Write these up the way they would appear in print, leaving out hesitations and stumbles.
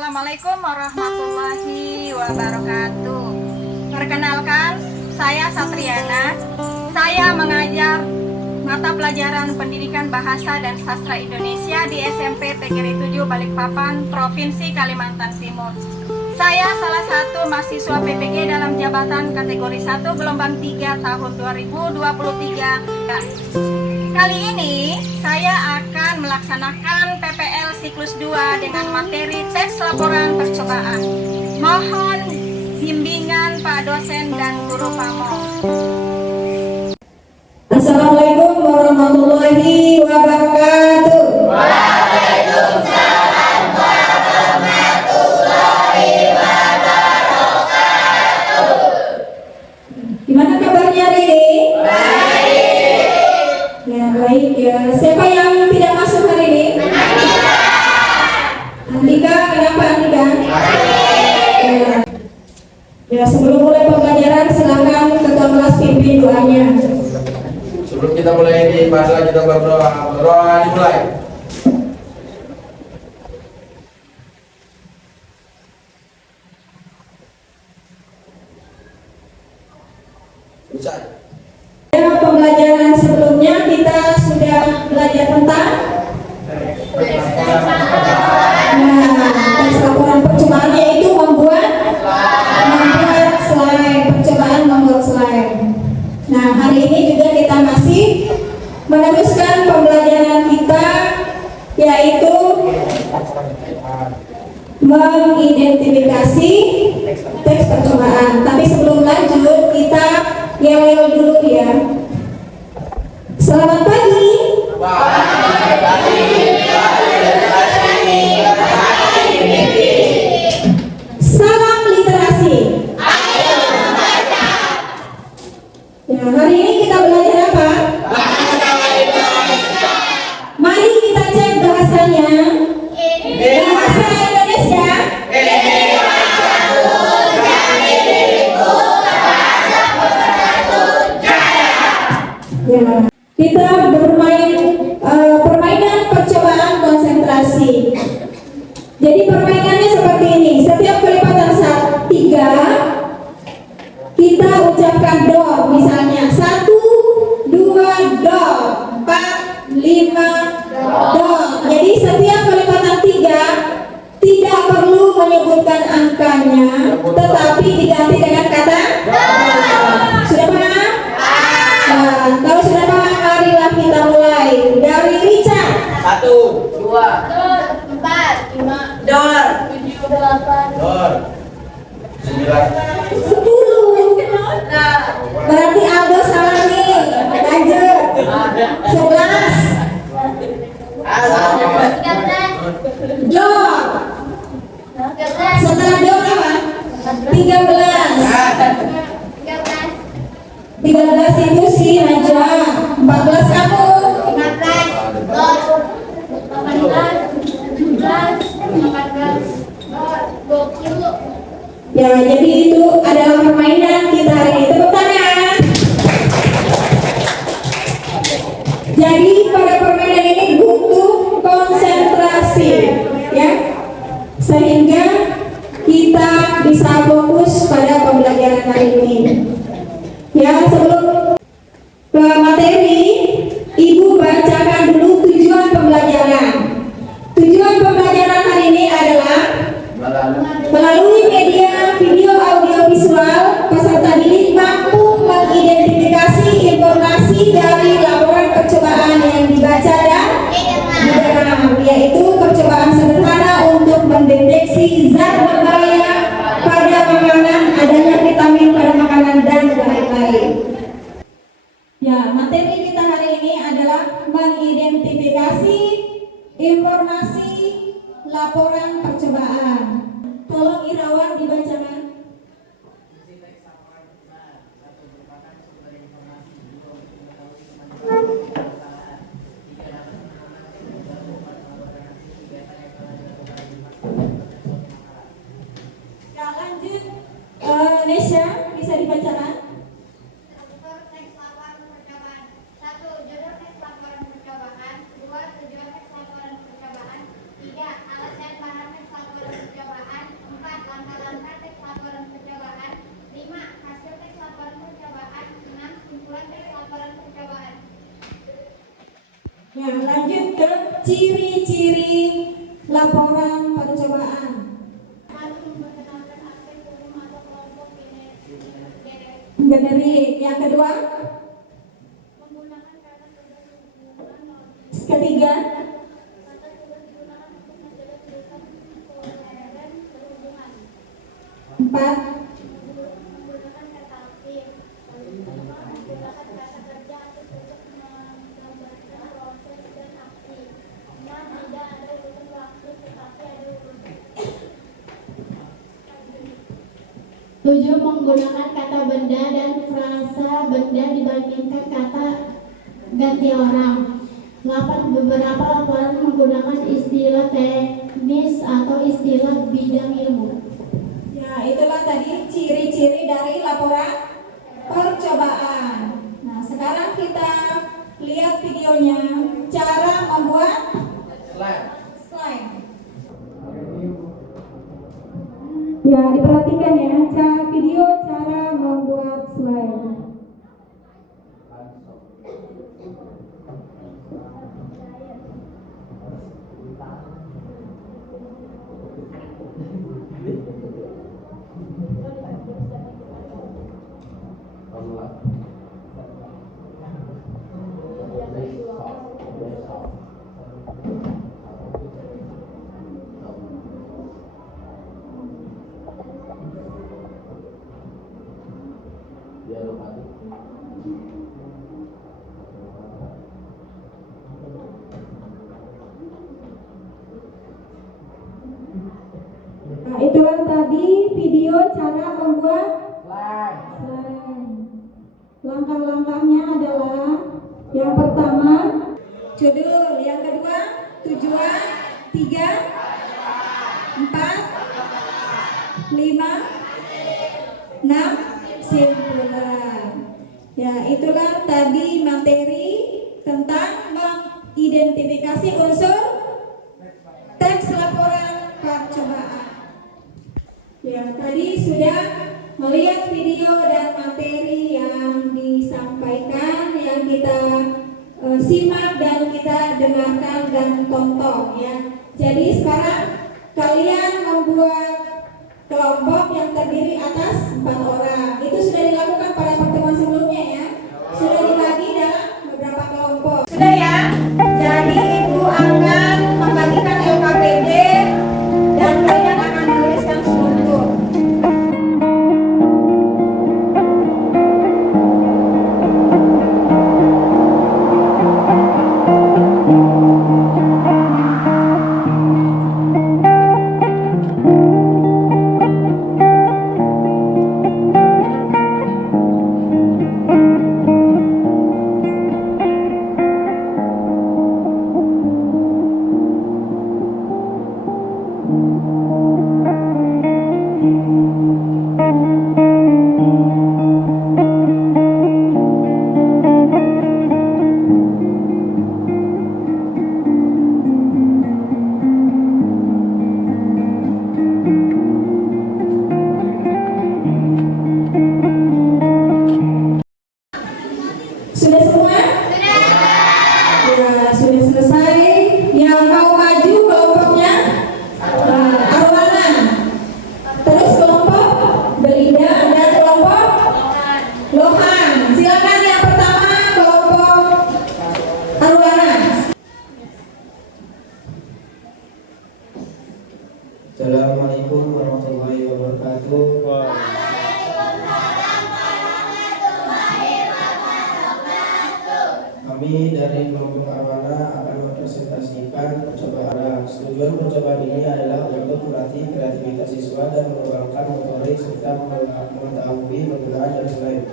Assalamualaikum warahmatullahi wabarakatuh. Perkenalkan, saya Satriana. Saya mengajar mata pelajaran Pendidikan Bahasa dan Sastra Indonesia di SMP PGRI 7 Balikpapan, Provinsi Kalimantan Timur. Saya salah satu mahasiswa PPG dalam jabatan kategori 1 gelombang 3 tahun 2023. Kali ini saya akan melaksanakan PPL siklus 2 dengan materi teks laporan percobaan. Mohon bimbingan Pak dosen dan guru pamong. Assalamualaikum warahmatullahi wabarakatuh. Waalaikumsalam warahmatullahi wabarakatuh. Gimana kabarnya hari ini? Baik. Ya baik ya. Siapa yang tidak masuk hari ini? Andika. Kenapa Andika? Ya sebelum mulai pembelajaran silakan ketua kelas pimpin doanya. Sebelum kita mulai ini, marilah kita berdoa. Berdoa dimulai. Bisa. Pembelajaran sebelumnya kita sudah belajar tentang teks laporan percobaan, yaitu membuat slide, percobaan membuat slide. Nah, hari ini juga kita masih meneruskan pembelajaran kita, yaitu mengidentifikasi teks percobaan. Tapi sebelum lanjut, kita yel-yel dulu ya. Selamat pagi. Salam literasi. Ya, hari ini kita belajar apa? Mari kita cek bahasanya. Bahasa Indonesia. Ya, kita bermain permainan percobaan konsentrasi. Jadi permainannya seperti ini. Setiap kelipatan 3 kita ucapkan do. Misalnya 1, 2, do, 4, 5, do. Jadi setiap kelipatan 3 tidak perlu menyebutkan angkanya, tetapi diganti dengan kata do. Sudah paham? Nah, kalau sudah paham, marilah kita mulai dari Richard. 1, 2, 4, 5, Dor. 7, 8, Dor. 9. 10. Nah, berarti Aldo salah nih. Lanjut. 11. 13, Dor. Setelah Dor apa? 13. 13 itu si Najwa. 14 kamu. 20. Ya, jadi itu adalah permainan kita hari ini. Tepuk tangan. Jadi pada permainan ini butuh konsentrasi, ya, sehingga kita bisa fokus pada pembelajaran hari ini. Ya, sebelum ke materi, Ibu bacakan dulu tujuan pembelajaran. Tujuan pembelajaran hari ini adalah melalui media video audio visual, peserta didik mampu mengidentifikasi informasi dari laporan percobaan yang dibaca dan didengar, yaitu percobaan sederhana untuk mendeteksi zat berbahaya pada makanan, adanya vitamin pada makanan, dan lain-lain. Ya, materi kita hari ini adalah mengidentifikasi informasi laporan percobaan. Tolong Irawan dibacakan. Ya, lanjut. Nesya, bisa dibacakan? Teks laporan percobaan. 1. Judul teks laporan percobaan. 2. Tujuan teks laporan percobaan. 3. Alat dan bahan teks laporan percobaan. ciri-ciri laporan percobaan. Memperkenalkan aspek umum atau kelompok generik. Generik. Yang kedua, Menggunakan kata berhubungan. ketiga, Kata tugas digunakan untuk menjaga tulisan koheren berhubungan. empat, Menggunakan kata aktif. Menggunakan kata kerja atau untuk menggambarkan proses dan aksi. 6. Tidak ada urutan waktu tetapi ada urutan. 7. Menggunakan kata benda dan frasa benda dibandingkan kata ganti orang. 8. Beberapa laporan menggunakan istilah teknis atau istilah bidang ilmu. ya itulah tadi ciri-ciri dari laporan percobaan. Nah, sekarang kita lihat videonya, cara membuat slide. Ya, diperhatikan ya, video cara membuat slide. Nah, itulah tadi video cara membuat slide. Langkah-langkahnya adalah yang pertama judul, yang kedua tujuan, 3, 4, 5, 6 simpulan. Ya, itulah tadi materi tentang mengidentifikasi unsur teks laporan percobaan. Ya, tadi sudah melihat video dan materi yang disampaikan, yang kita simak dan kita dengarkan dan tonton ya. Jadi sekarang kalian membuat kelompok yang terdiri atas 4 orang. Itu sudah dilakukan pada pertemuan sebelumnya ya. Sudah dibagi dalam beberapa kelompok. Sudah ya. Jadi Ibu akan membagikan LKPD dan kalian akan menuliskan struktur. Sudah semua? Ya, sudah selesai. Yang mau maju kelompoknya Arwana. Terus kelompok Belinda dan kelompok Lohan. Silakan yang pertama kelompok Arwana. Assalamualaikum warahmatullahi wabarakatuh. Kami dari kelompok Arwana akan mempresentasikan percobaan. Tujuan percobaan ini adalah untuk melatih kreativitas siswa dan mengembangkan motorik serta mengetahui penggunaan dan slide,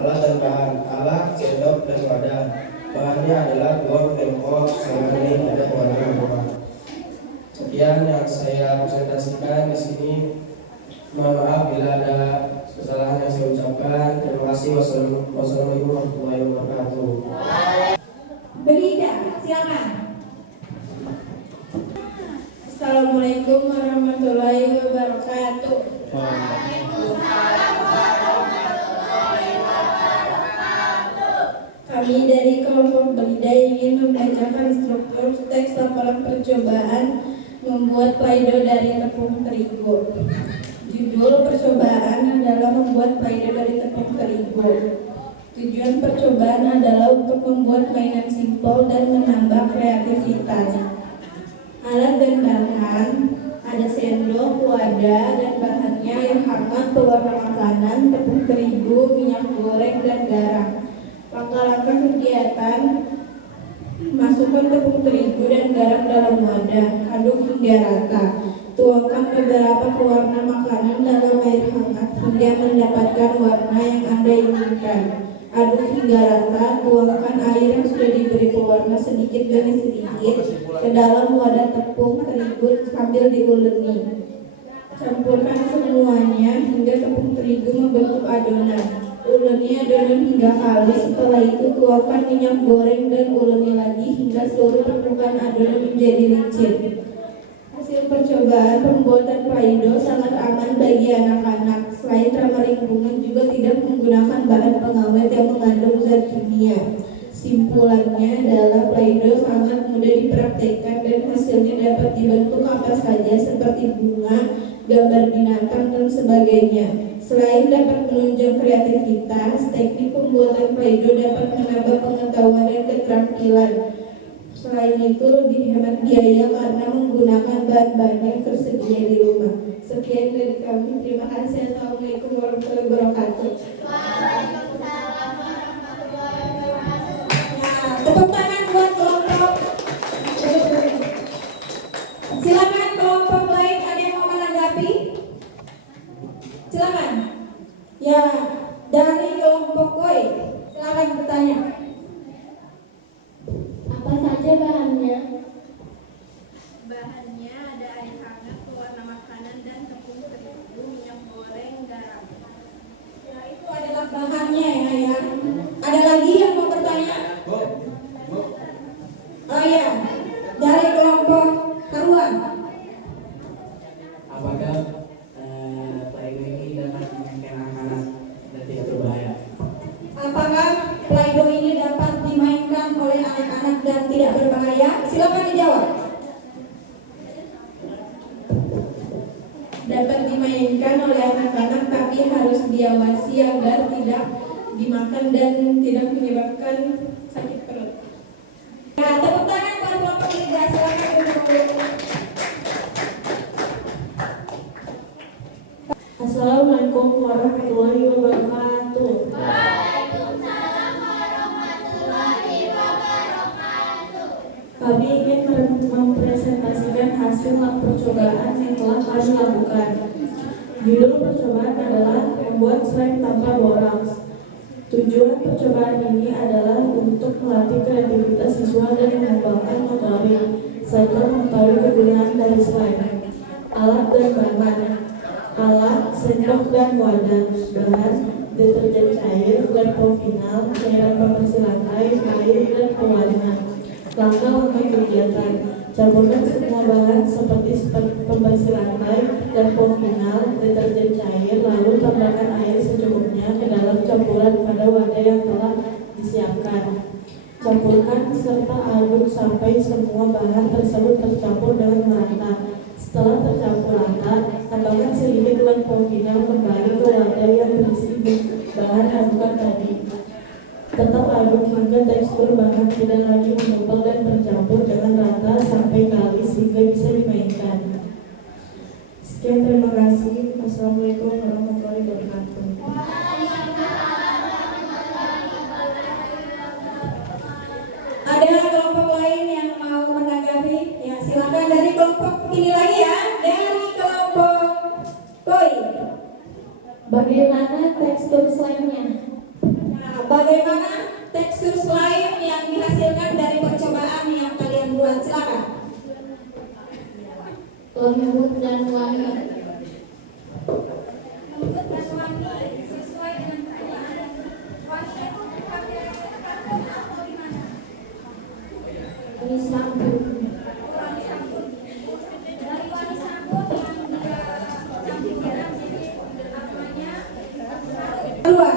alat dan bahan, alat, sendok dan wadah. Bahannya adalah gom, tempo, saring, dan warna. Sekian yang saya presentasikan di sini. Mohon maaf bila ada kesalahan yang saya ucapkan. Terima kasih. Wassalamualaikum warahmatullahi wabarakatuh. Belinda, silakan. Assalamualaikum warahmatullahi wabarakatuh. Kami dari kelompok Belinda ingin membacakan struktur teks laporan laporan percobaan membuat Play-Doh dari tepung terigu. Judul percobaan adalah membuat Play-Doh dari tepung terigu. Tujuan percobaan adalah untuk membuat mainan simpel dan menambah kreativitas. Alat dan bahan ada sendok, wadah, dan bahannya air hangat, pewarna makanan, tepung terigu, minyak goreng, dan garam. Langkah-langkah kegiatan: masukkan tepung terigu dan garam dalam wadah, aduk hingga rata. Tuangkan beberapa pewarna makanan dalam air hangat hingga mendapatkan warna yang Anda inginkan. Aduk hingga rata, tuangkan air yang sudah diberi pewarna sedikit demi sedikit ke dalam wadah tepung terigu sambil diuleni. Campurkan semuanya hingga tepung terigu membentuk adonan. Uleni adonan hingga halus. Setelah itu tuangkan minyak goreng dan uleni lagi hingga seluruh permukaan adonan menjadi licin. Hasil percobaan pembuatan Play-Doh sangat aman bagi anak-anak. Selain ramah lingkungan, juga tidak menggunakan bahan pengawet yang mengandung zat kimia. Simpulannya adalah Play-Doh sangat mudah dipraktekkan dan hasilnya dapat dibentuk apa saja seperti bunga, gambar binatang, dan sebagainya. Selain dapat menunjang kreativitas, teknik pembuatan Play-Doh dapat menambah pengetahuan dan keterampilan. Selain itu, lebih hemat biaya karena menggunakan bahan-bahan yang tersedia di rumah. Sekian dari kami. Terima kasih. Assalamualaikum warahmatullahi wabarakatuh. Waalaikumsalam warahmatullahi wabarakatuh. Nah, tepuk tangan buat kelompok. Silakan kelompok lain, ada yang mau menanggapi? Silakan. Ya, dari kelompok koi, silakan bertanya. Apa saja bahannya? Bahannya ada air hangat, pewarna makanan, dan tepung terigu, minyak goreng, garam. Ya, itu adalah bahannya ya. Ada lagi yang mau bertanya? Oh iya, dari kelompok Haruan. Apakah Play-Doh ini dapat memainkan anak-anak dan tidak berbahaya? Apakah Play-Doh ini dapat dimainkan oleh anak-anak dan tidak berbahaya? Silakan dijawab. Dapat dimainkan oleh anak-anak, tapi harus diawasi agar tidak dimakan dan tidak menyebabkan sakit perut. Nah, tepuk tangan buat kelompok 3. Silakan duduk. Assalamualaikum warahmatullahi wabarakatuh. Waalaikumsalam warahmatullahi wabarakatuh. Kami ingin mempresentasikan hasil percobaan yang telah kami lakukan. Judul percobaan adalah membuat slime tanpa boraks. Tujuan percobaan ini adalah untuk melatih kreativitas siswa dan mengembangkan motorik, serta mengetahui kegunaan dari slime. Alat dan bahan: alat, sendok dan wadah. Bahan: deterjen cair, dan final, cairan pembersih lantai, air, dan pewarna. Langkah-langkah kegiatan: campurkan semua bahan seperti pembersih lantai dan final, deterjen cair, lalu tambahkan air secukupnya ke dalam campuran pada wadah yang telah disiapkan. Campurkan serta aduk sampai semua bahan tersebut tercampur dengan merata. Setelah tercampur rata, tambahkan sedikit final kembali ke wadah yang berisi bahan adukan tadi. Tetap aduk hingga tekstur bahan tidak lagi menggumpal dan tercampur dengan rata sampai kalis sehingga bisa dimainkan. Sekian, terima kasih. Wassalamualaikum warahmatullahi wabarakatuh. Ada kelompok lain yang mau menanggapi? Ya, silakan dari kelompok ini lagi ya. Dari kelompok koi. Bagaimana tekstur slime-nya? Nah, bagaimana tekstur slime yang dihasilkan dari percobaan yang kalian buat? Silakan. Lembut dan wangi. Lembut dan wangi sesuai dengan percobaan. Wangi itu pakai karton atau di mana? Ini sabun. Wangi sabun. Dari wangi sabun yang dia campur garam jadi aromanya Keluar.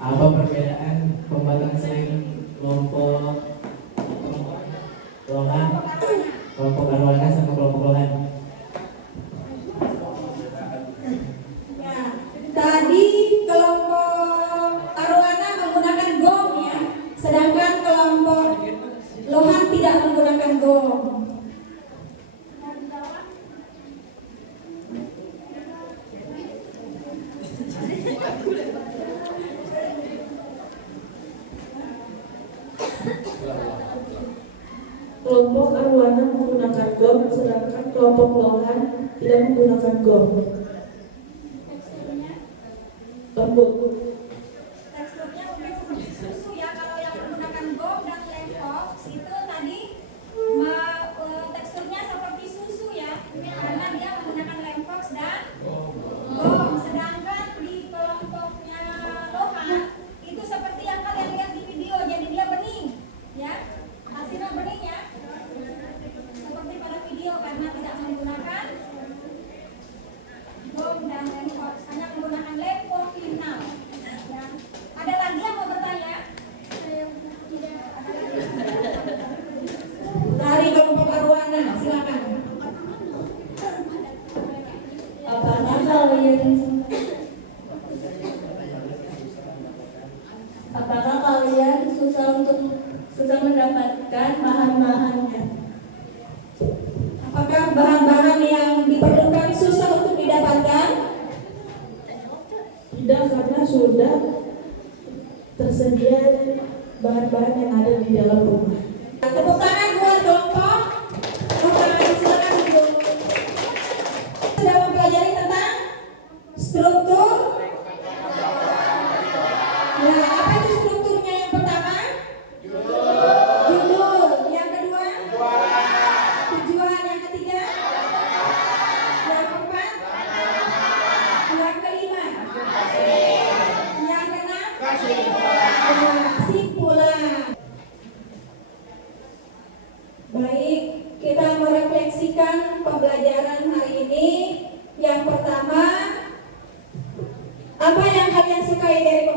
Apa perbedaan pembuatan slime kelompok longan menggunakan gom, sedangkan kelompok lohan tidak menggunakan gom. Teksturnya Lembut. teksturnya mungkin seperti susu ya. Kalau yang menggunakan gom dan lem fox itu tadi teksturnya seperti susu ya, karena dia menggunakan lem fox dan gom. Sedangkan di kelompoknya lohan itu seperti yang kalian lihat di video, jadi dia bening ya, hasilnya bening ya, seperti pada video, karena tidak menggunakan gom dan lem fox, hanya menggunakan lepo final ya. Ada lagi yang mau bertanya? Dari kelompok arwana, silakan. Apakah kalian susah mendapatkan bahan-bahannya? Apakah bahan-bahan yang diperlukan susah untuk didapatkan? Tidak, karena sudah tersedia bahan-bahan yang ada di dalam rumah. Tepuk tangan buat kelompok. Silakan duduk. Sudah mempelajari tentang struktur. Nah, apa itu strukturnya? Yang pertama, judul. Yang kedua, tujuan. Yang ketiga, yang keempat, yang kelima, yang keenam, kesimpulan. Baik, kita merefleksikan pembelajaran hari ini. Yang pertama, apa yang kalian sukai dari